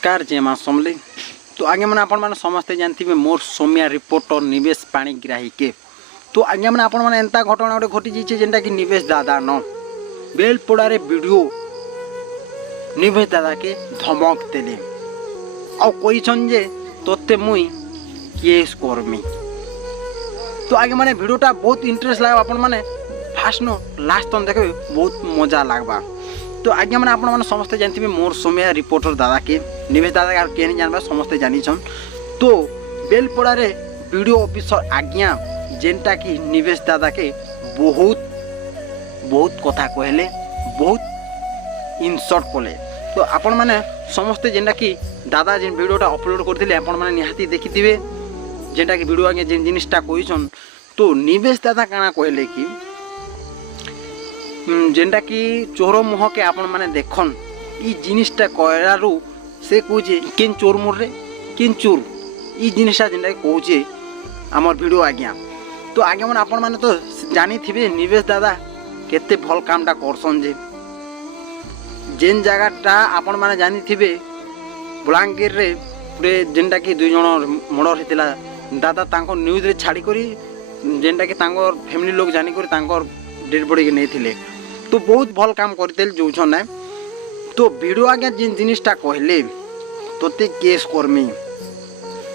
नमस्कार जय माँ समली। तो आगे मैंने आपण मैंने समस्ते जानते मोर सोमिया रिपोर्टर निवेश पाणिग्राही के। तो आगे मैंने आपण मैंने एंता घटना गोटे घटी जाइए जेनटा कि निवेश दादा न बेलपड़ारे वीडियो निवेश दादा के धमक देले और कहीछन जे तोते मुई केस करमी। तो आगे मैंने वीडियोटा बहुत इंटरेस्ट लगा आपण मैंने फास्ट नो लास्ट तक देखे बहुत मजा लगवा। तो आज्ञा मैंने आप समस्ते जानते मोर सोमिया रिपोर्टर दादा के निवेश दादा के किए नहीं जानवा समस्ते जानीछन। तो बेलपड़ारे वीडियो ऑफिसर आज्ञा जेनटा कि निवेश दादा के बहुत बहुत कथा कहले बहुत इनसर्ट कले। तो आपण मैंने समस्ते जेनटा कि दादा जेन वीडियोटा अपलोड करते आपण मैंने निहाती देखिथिबे जेनटा कि वीडियो आज्ञा जेन जिनिसटा कहीछन। तो निवेश दादा काना कहले कि जेनटा कि चोर मुह के आपण माने देखन ई जिनिसटा कहलारू से कहे केन चोर मोर केन चोर ई जिनिसटा जेनटा कहे आमर वीडियो आज्ञा। तो आगे मैंने आपण माने तो जानी थिबे निवेश दादा केते भल कामटा करसन जे जेन जगहटा आपण माने जानी थिबे बलांगीर रे पूरे जेनटा कि दुई जन मर्डर हेतिला दादा तांको न्यूज रे छाड़ी करी जेनटा कि तांको फैमिली लोग जानी करी तांको डेड बॉडी के नहीं थिले। तो बहुत भल काम करते जो ना। तो वीडियो आगे जिन जिनिसटा कहले तोते केस करमी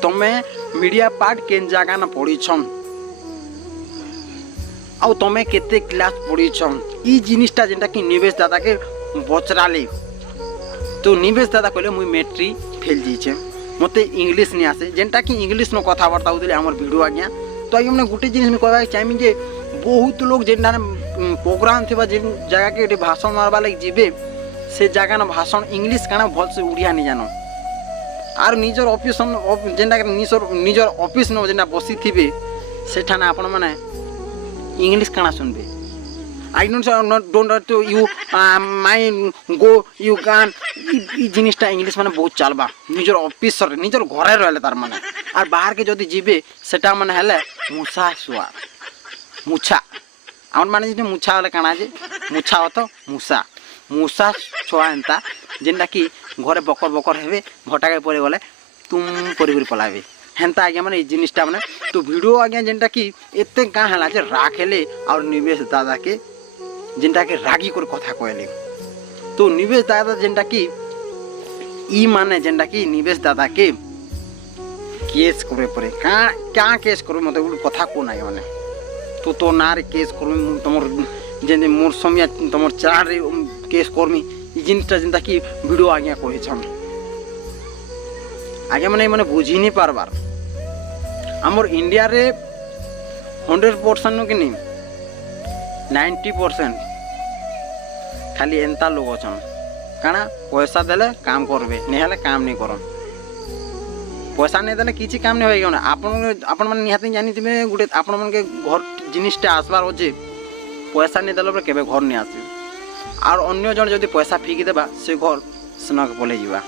तमे मीडिया पार्ट केन जगह न पढ़ी छन आउ तमे केते क्लास पढ़ी छन ई जिनिसटा जेनटा कि निवेश दादा के बचराले। तो निवेश दादा कहले मुई मैट्रिक फेल जाइछे मते इंग्लिश नहीं आसे जेनटा कि इंग्लिश न कथबार्ता होते आमर वीडियो आज्ञा। तो आगे मैंने गोटे जिनिस कहवा चाहिए जे बहुत लोग जेन प्रोग्राम थी जेन जगह के भाषण मारवा लगे जीवे से जगह ना भाषण इंग्लिश काना भल से उड़िया नहीं जान आर निजर ऑफिस जेनटा निजर ऑफिस न जेनटा बसी थे सेठा ना आपण माने इंग्लिश काना सुनबे। I don't you my go you can ई जिनिसटा इंग्लिश माने बहुत चलबा निजर ऑफिस निजर घरे रहले तार माने आर बाहर के जदि जीवे सेटा माने हेले मुसा सुआ मुछा आम माने जे मुछा वाले काना जे मुछा हो तो मूसा मूसा छुआ एंता जेनटा कि घरे बकर बकर हेबे भटाके पड़े गले तुम परी पलाबे हेन्ता आज्ञा माने जिनिसटा माने। तो वीडियो आज्ञा जेनटा कि एते का हला जे राखेले और निवेश दादा के जेनटा कि रागी कर कथा कहले। तो निवेश दादा जेनटा कि ई माने जेनटा कि निवेश दादा के केस करे पड़े क्या केस करो मतलब कथा को ना माने तो नारे केस करमी तुम जे मोर सोमिया तुम चार केस करमी जिनटा जेनता कि वीडियो आज्ञा कही आगे मैंने मैंने बुझी नहीं पारबार आमर इंडिया रे 100% कि नहीं 90% खाली एंता लोग अच्छा काना पैसा देले काम करबे नहीं हेले काम नहीं करन पैसा नहीं देले किसी काम नहीं होगा। आपण मैंने निहाती जानी थे गोटे आपण मन के घर जिनिसटा आसबार अच्छे पैसा नहीं देला केबे घर नहीं आसे और अन्य जन जदि पैसा फिकी देबा से घर सेनक पलि जावा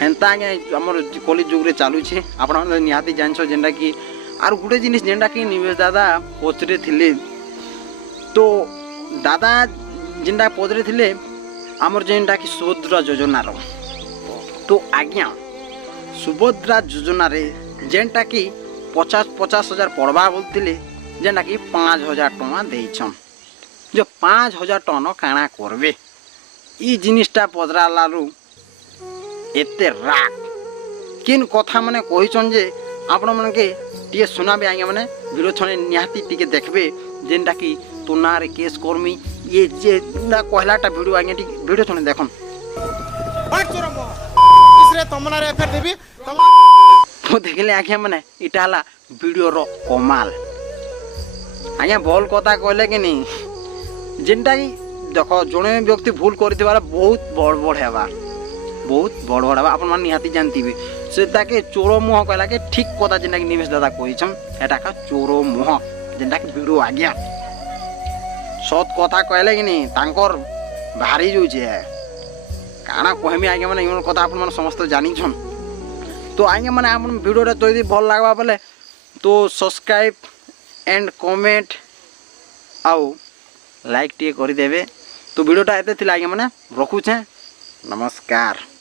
हेन्ता आगे आमर कली जुग रे चालू छे आपण मन निहाती जानछो जेनटा कि आर गोटे जिनिस जेनटा कि निवेश दादा पचरे थिले। तो दादा जेनटा पचरे थिले आमर जेनटा कि सुभद्रा योजना रो। तो आज्ञा सुभद्रा योजना रे जेनटा कि 50,000 पड़वा बोलते जेनटा कि 5,000 टଙ୍କା देछन जो 5,000 टन काना करबे ई जिनिसटा पचरालारू एते राग किन कथा माने कहिछन जे आपण मन के टिके सुनाबे आगे माने वीडियो छने निहाती टिके देखबे जेनटा कि तुनारे केस करमी ये जे ना कहलाटा वीडियो आगे टिके वीडियो छने देखन बाट चोरम इसरे तमनारे एफर देबी तो देखले आज्ञा मैंने इटा हला वीडियो रो कमाल आज्ञा भल कथा कहले कि नहीं जेनटा कि देख जड़े व्यक्ति भूल कर बहुत बड़ बड़ हेबा बहुत बड़ बड़ हेबा आपण निहाती जानती सेटा के चोर मुह कहला के ठीक कथा जेनटा कि निवेश दादा कहिछन एटा का चोर मुह जेनटा कि वीडियो आज्ञा सत कथा कहले कि नहीं तांकर भारी जोजे काना कहमी आज्ञा माने इन कथा आपण समस्त जानिछन। तो आगे मैंने आप वीडियो तो यदि भल लगवा बोले तो सब्सक्राइब एंड कमेंट आउ लाइक टे करदेवे। तो वीडियोटा एते थिला आगे मैंने रखुचे नमस्कार।